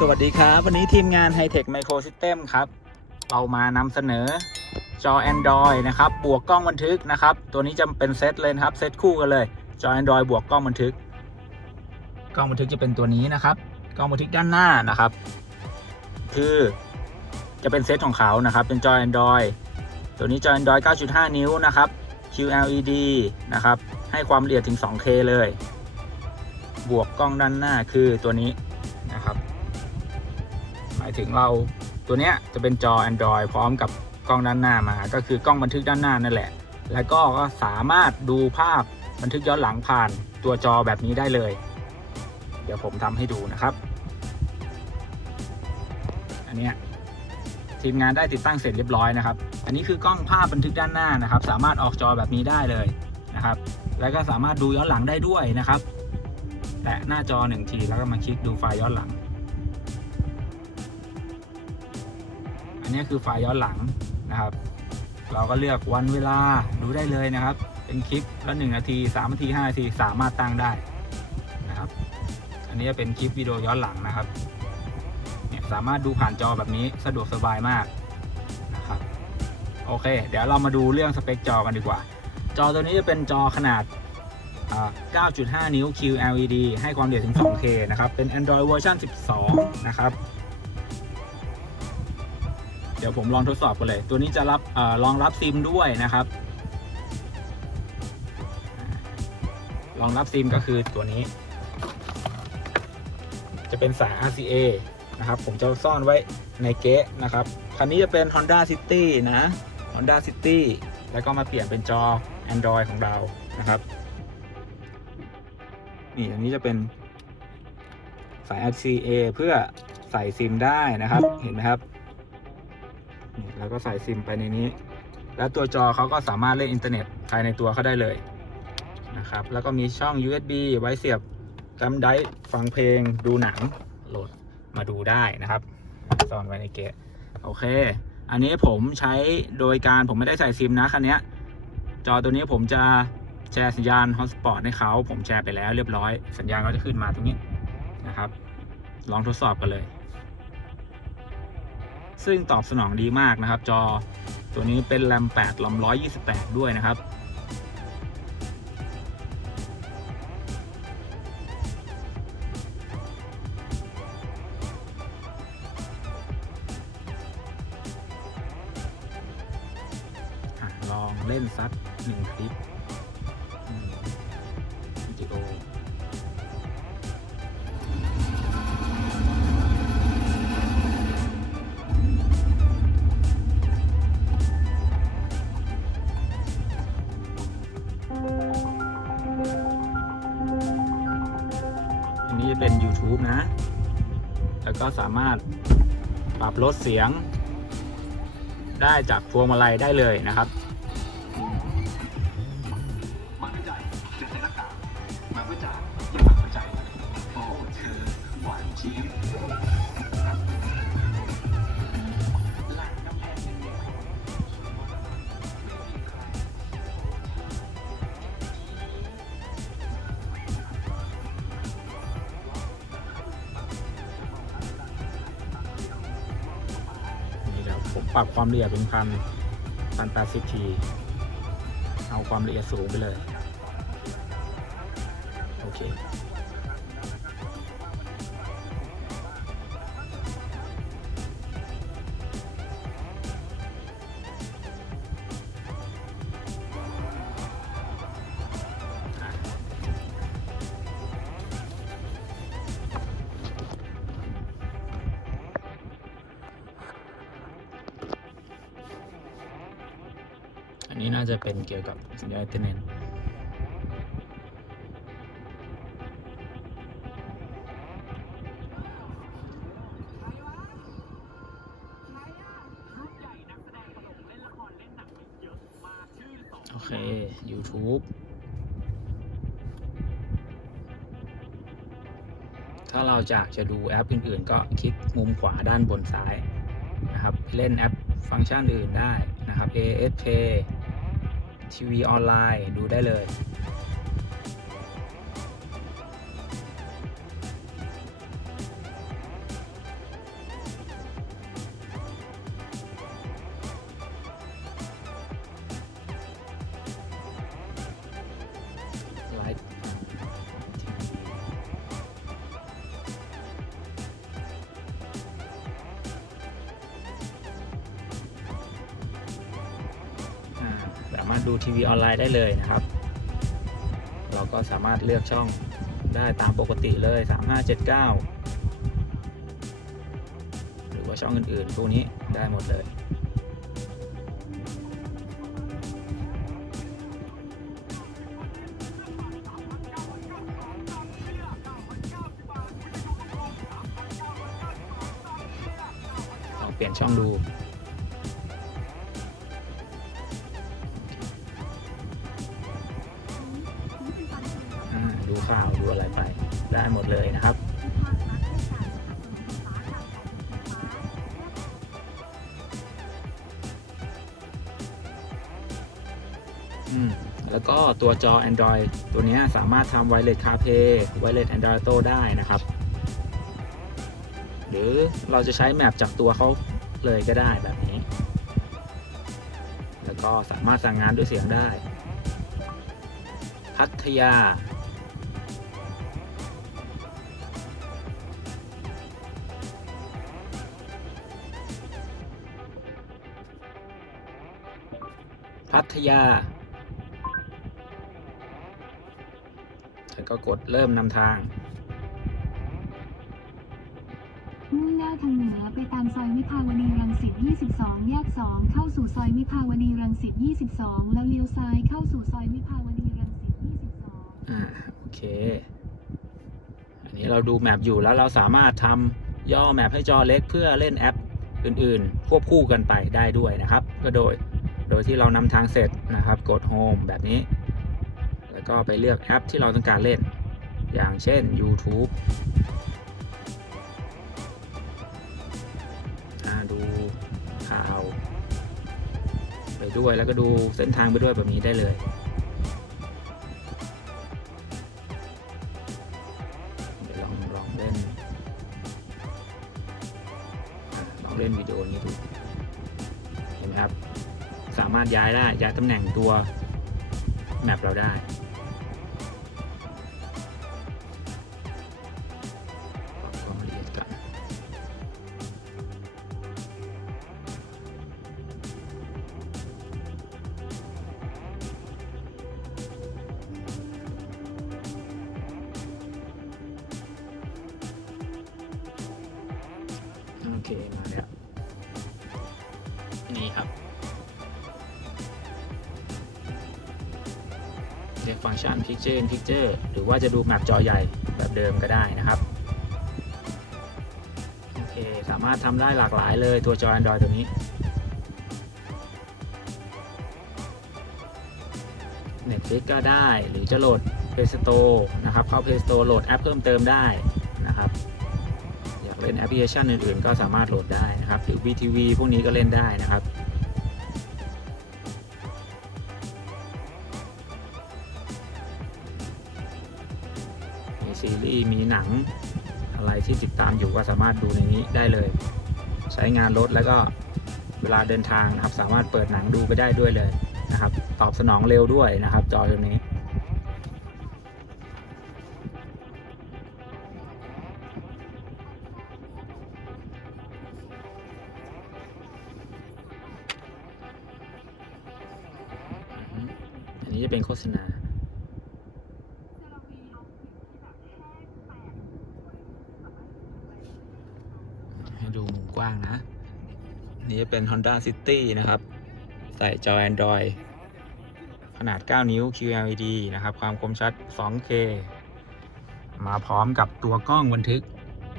สวัสดีครับ วันนี้ทีมงาน Hightech Micro System ครับ เรามานำเสนอจอ Android นะครับ บวกกล้องบันทึกนะครับ ตัวนี้จะเป็นเซตเลยครับ เซตคู่กันเลย จอ Android บวกกล้องบันทึก กล้องบันทึกจะเป็นตัวนี้นะครับ กล้องบันทึกด้านหน้านะครับ คือจะเป็นเซตของเขานะครับ เป็นจอ Android ตัวนี้จอ Android 9.5 นิ้วนะครับ QLED นะครับ ให้ความละเอียดถึง 2K เลย บวกกล้องด้านหน้าคือตัวนี้ายถึงเราตัวเนี้ยจะเป็นจอ Android พร้อมกับกล้องด้านหน้ามา ก็คือกล้องบันทึกด้านหน้านั่นแหละ แล้วก็ก็สามารถดูภาพบันทึกย้อนหลังผ่านตัวจอแบบนี้ได้เลย เดี๋ยวผมทำให้ดูนะครับ อันเนี้ยทีมงานได้ติดตั้งเสร็จเรียบร้อยนะครับ อันนี้คือกล้องภาพบันทึกด้านหน้านะครับ สามารถออกจอแบบนี้ได้เลยนะครับ แล้วก็สามารถดูย้อนหลังได้ด้วยนะครับ แตะหน้าจอหนึ่งทีแล้วก็มาคลิกดูไฟล์ย้อนหลัง อันนี้คือไฟล์ย้อนหลังนะครับ เราก็เลือกวันเวลาดูได้เลยนะครับ เป็นคลิปละหนึ่งนาทีสามนาทีห้านาทีสามารถตั้งได้นะครับ อันนี้จะเป็นคลิปวิดีโอย้อนหลังนะครับเนี่ยสามารถดูผ่านจอแบบนี้สะดวกสบายมากนะครับโอเค เดี๋ยวเรามาดูเรื่องสเปคจอกันดีกว่า จอตัวนี้จะเป็นจอขนาด 9.5 นิ้ว QLED ให้ความละเอียดถึง 2K นะครับ เป็น Android เวอร์ชัน12 นะครับ ดี๋ยวผมลองทดสอบกันเลย ตัวนี้จะรับอรองรับซิมด้วยนะครับรองรับซิมก็คือตัวนี้ จะเป็นสาย RCA นะครับ ผมจะซ่อนไว้ในเก๊ะนะครับ คันนี้จะเป็น Honda City นะ Honda City แล้วก็มาเปลี่ยนเป็นจอ Android ของเรานะครับ นี่อันนี้จะเป็นสาย RCA เพื่อใส่ซิมได้นะครับ เห็นไหมครับ แล้วก็ใส่ซิมไปในนี้ แล้วตัวจอเขาก็สามารถเล่นอินเทอร์เน็ตภายในตัวเขาได้เลยนะครับ แล้วก็มีช่อง USB ไว้เสียบจำได้ฟังเพลงดูหนังโหลดมาดูได้นะครับซ่อนไว้ในเกะโอเค อันนี้ผมใช้โดยการผมไม่ได้ใส่ซิมนะคันนี้จอตัวนี้ผมจะแชร์สัญญาณ Hotspot ให้เขาผมแชร์ไปแล้วเรียบร้อย สัญญาณก็จะขึ้นมาตรงนี้นะครับ ลองทดสอบกันเลย ซึ่งตอบสนองดีมากนะครับ จอตัวนี้เป็นแรม8ลำ128 ด้วยนะครับ ลองเล่นสักหนึ่งคลิป YouTube นะ แล้วก็สามารถปรับลดเสียง ได้จากพวงมาลัยได้เลยนะครับมาด้วยใจเดินากากมาเพื่อจ่ายยังหลักใจโอ้เธอหวานเจี๊ยบ ผมปรับความละเอียดเป็นพันพันแปดสิบที เอาความละเอียดสูงไปเลย โอเค จะเป็นเกี่ยวกับสัญญาณอินเทอร์เน็ตโอเค YouTube ถ้าเราจะจะดูแอปอื่นๆ ก็คลิกมุมขวาด้านบนซ้ายนะครับ เล่นแอปฟังก์ชันอื่นได้นะครับ ASK ทีวีออนไลน์ดูได้เลย ดูทีวีออนไลน์ได้เลยนะครับ เราก็สามารถเลือกช่องได้ตามปกติเลย 3579 หรือว่าช่องอื่นๆพวกนี้ได้หมดเลย ลองเปลี่ยนช่องดู ข่าวดูอะไรไป ได้หมดเลยนะครับ อืมแล้วก็ตัวจอ Android ตัวนี้สามารถทำ Wireless CarPlay Wireless Android Auto ได้นะครับ หรือเราจะใช้แมปจากตัวเขาเลยก็ได้แบบนี้ แล้วก็สามารถสั่งงานด้วยเสียงได้ พัทยา พัทยา แล้วก็กดเริ่มนำทาง มุ่งหน้าทางเหนือไปตามซอยวิภาวดีรังสิต 22 แยก 2 เข้าสู่ซอยวิภาวดีรังสิต 22 แล้วเลี้ยวซ้ายเข้าสู่ซอยวิภาวดีรังสิต 22 อ่า โอเค อันนี้เราดูแมปอยู่แล้วเราสามารถทำย่อแมปให้จอเล็กเพื่อเล่นแอปอื่นๆ ควบคู่กันไปได้ด้วยนะครับ ก็โดย โดยที่เรานำทางเสร็จนะครับ กด Home แบบนี้ แล้วก็ไปเลือกแอปที่เราต้องการเล่น อย่างเช่น YouTube อ่าดูข่าว ไปด้วยแล้วก็ดูเส้นทางไปด้วยแบบนี้ได้เลย ย้ายได้ ย้ายตำแหน่งตัวแมปเราได้ ความละเอียดกันโอเค มาแล้ว นี่ครับ ฟังก์ชัน Picture in Picture หรือว่าจะดูแมปจอใหญ่แบบเดิมก็ได้นะครับโอเคสามารถทำได้หลากหลายเลยตัวจอ Android ตัวนี้ Netflix ก็ได้หรือจะโหลด Play Store นะครับ เข้า Play Store โหลดแอปเพิ่มเติมได้นะครับ อยากเล่นแอปพลิเคชันอื่นๆ ก็สามารถโหลดได้นะครับ หรือ VTV พวกนี้ก็เล่นได้นะครับ ซีรีส์ มีหนัง อะไรที่ติดตามอยู่ก็สามารถดูในนี้ได้เลย ใช้งานรถแล้วก็เวลาเดินทางนะครับ สามารถเปิดหนังดูไปได้ด้วยเลยนะครับ ตอบสนองเร็วด้วยนะครับ จอตัวนี้อันนี้จะเป็นโฆษณา ให้ดูมุมกว้างนะ นี่จะเป็น Honda City นะครับ ใส่จอ Android ขนาด 9 นิ้ว QLED นะครับ ความคมชัด 2K มาพร้อมกับตัวกล้องบันทึก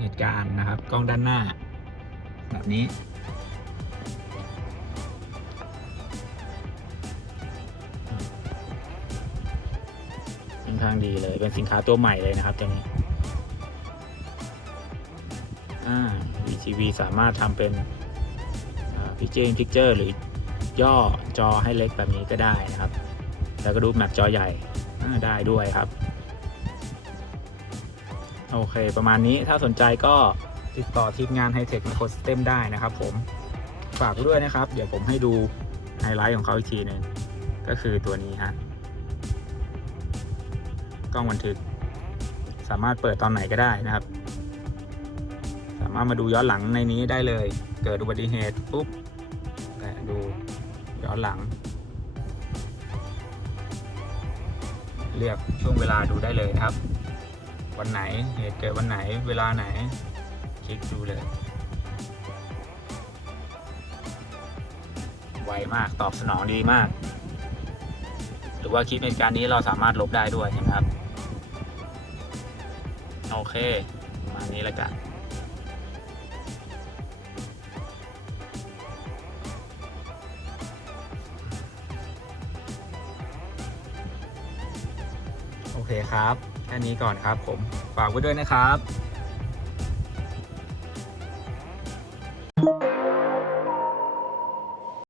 เหตุการณ์นะครับ กล้องด้านหน้า แบบนี้ ค่อนข้างดีเลย เป็นสินค้าตัวใหม่เลยนะครับตัวนี้อ่า VTV สามารถทำเป็น พิจิ r พิกเจอร์หรือย่อจอให้เล็กแบบนี้ก็ได้นะครับ แล้วก็ดูแมปจอใหญ่ได้ด้วยครับ โอเค ประมาณนี้ถ้าสนใจก็ติดต่อทีมงาน Hightech Microsystem ได้นะครับผมฝากด้วยนะครับ เดี๋ยวผมให้ดูไฮไลท์ของเขาอีกทีหนึ่งก็คือตัวนี้ฮะกล้องบันทึก สามารถเปิดตอนไหนก็ได้นะครับ สามารถมาดูย้อนหลังในนี้ได้เลย เกิดอุบัติเหตุปุ๊บ ดูย้อนหลัง เลือกช่วงเวลาดูได้เลยครับ วันไหนเหตุเกิดวันไหนเวลาไหน คลิกดูเลย ไวมากตอบสนองดีมาก หรือว่าคลิปเหตุการณ์นี้เราสามารถลบได้ด้วยนะครับ โอเค มานี้แล้วกัน เคครับ แค่นี้ก่อนครับผม ฝากไว้ด้วยนะครับ